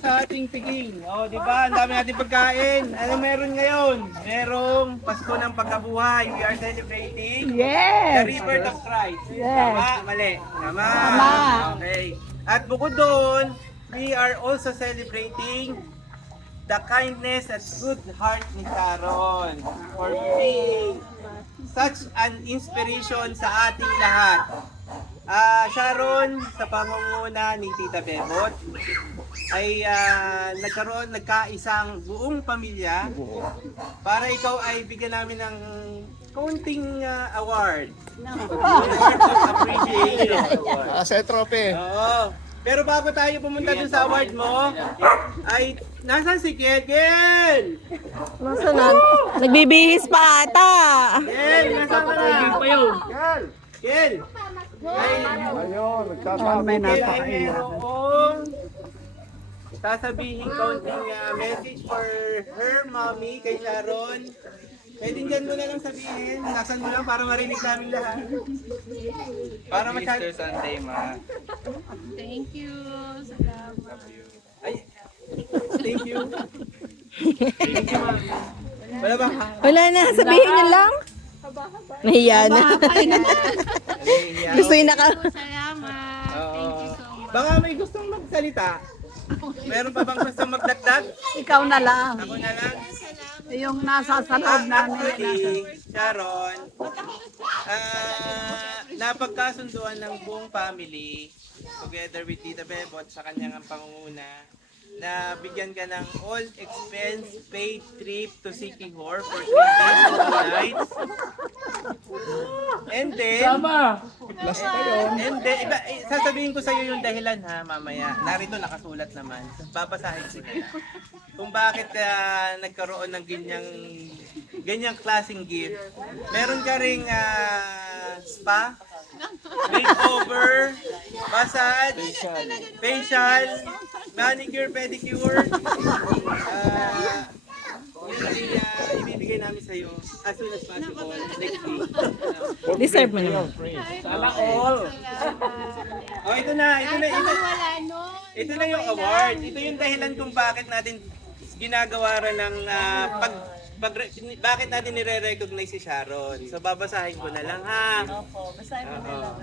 sa ating piging. Oh, di ba? Ang dami nating pagkain. Ano meron ngayon? Merong Pasko ng Pagkabuhay. We are celebrating the rebirth of Christ. Tama? Mali? Tama. Okay. At bukod doon, we are also celebrating the kindness at good heart ni Sharon for being such an inspiration sa ating lahat. Sharon, sa pangunguna ni Tita Bebot, ay nagkaisang buong pamilya para ikaw ay bigyan namin ng kaunting award. Award of appreciation. Sa trophy. Oo. Pero bago tayo pumunta dun sa award mo, ay nasaan si Kel? Kel! Nasaan na? Nagbibihis pa ata. Kel! Nasaan ka na? Kel! Ayun, nagsasabi. Kel ay merong sasabihin kaunting message for her mommy kay Sharon. Pwede dyan mo na lang sabihin. Nasaan mo lang para marinig namin lahat. Para masyado. Mr. Sunday, ma. Thank you. Salamat. Ay, thank you. Thank you, ma'am. Wala ba? Wala na, sabihin niyo lang. Nahiya na. Gusto yung naka... Salamat. Thank you so much. Baka may gustong magsalita. Meron pa bang gustong magdagdag? Ikaw na lang. Ako na lang. Yung nasa sa loob namin. Actually, Sharon, napagkasunduan ng buong family together with Tita Bebot sa kanyang pangunguna na bigyan ka ng all expense paid trip to Siquijor for 3 days and 2 nights. And then, sasabihin ko sa iyo yung dahilan ha, mamaya. Narito nakasulat naman. Babasahin ko na. Kung bakit nagkaroon ng ganyang klaseng gift. Meron ka ring spa, makeover, massage, facial, manicure, pedicure. Yun ay ibibigay namin sa iyo as soon as possible next week. Deserve mo naman. Oh, ito na. Ito na yung award. Ito yung dahilan kung bakit natin ginagawa ng bakit natin nire-recognize si Sharon. So babasahin ko na lang ha. Opo, basahin mo na lang.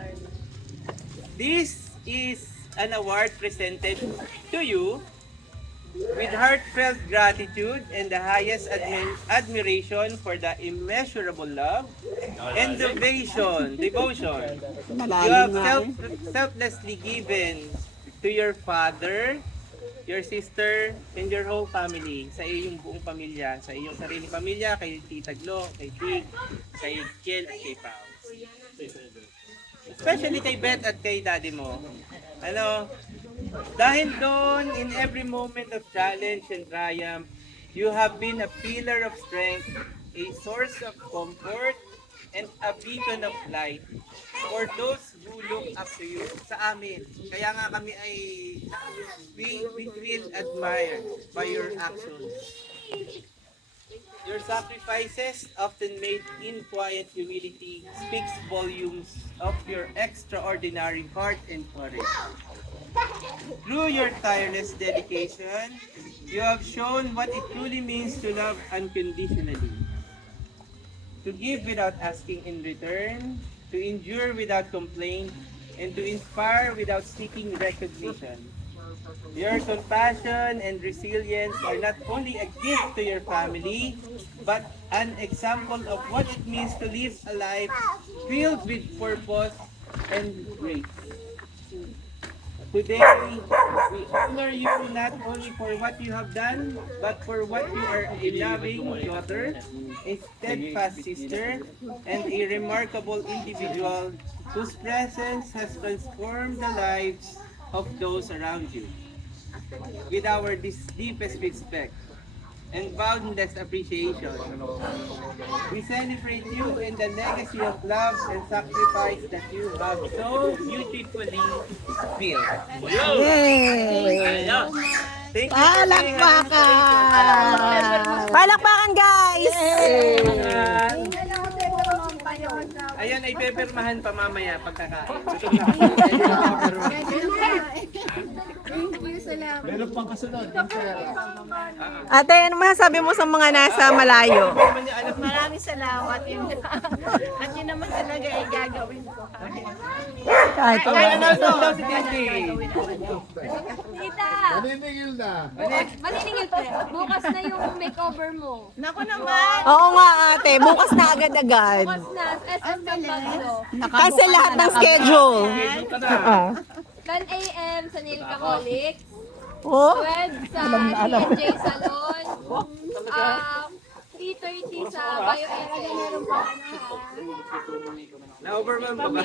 This is an award presented to you with heartfelt gratitude and the highest admiration for the immeasurable love and devotion you have selflessly given to your father, your sister, and your whole family, sa iyong buong pamilya, sa iyong sarili pamilya, kay Tita Glo, kay Tig, kay Kiel, at kay Pao. Especially kay Beth at kay Daddy mo. Dahil doon, in every moment of challenge and triumph, you have been a pillar of strength, a source of comfort, and a beacon of light for those who look up to you. Sa amin. Kaya nga kami ay we feel admired by your actions. Your sacrifices, often made in quiet humility, speaks volumes of your extraordinary heart and courage. Through your tireless dedication, you have shown what it truly means to love unconditionally, to give without asking in return, to endure without complaint, and to inspire without seeking recognition. Your compassion and resilience are not only a gift to your family, but an example of what it means to live a life filled with purpose and grace. Today, we honor you not only for what you have done, but for what you are a loving daughter, a steadfast sister, and a remarkable individual whose presence has transformed the lives of those around you. With our deepest respect and boundless appreciation, we celebrate you and the legacy of love and sacrifice that you have so beautifully built. Yay! Thank you. Palakpakan! Palakpakan, guys! Yay! Hindi na lang ako tayo Ayan, ay pepirmahan pa mamaya pagkakain. Gutom na kasi. Meron pang kasunod. Ate, ano masasabi mo sa mga nasa malayo? Maraming salamat yun. At yun naman talaga ay gagawin ko. Kahit Ay, announce daw si Titi. Tita, Naniningil na. maniningil pa. Bukas na yung makeover mo. Naku naman. Oo nga ate, bukas na agad-agad. Bukas na, SM Pampanga. Kasi lahat ng schedule. Oo. 10 a.m. sa Nail Caholics. Oh? 12 sa TJ Salon. 3:30 sa BioEssence. Na-overwhelm pa ba?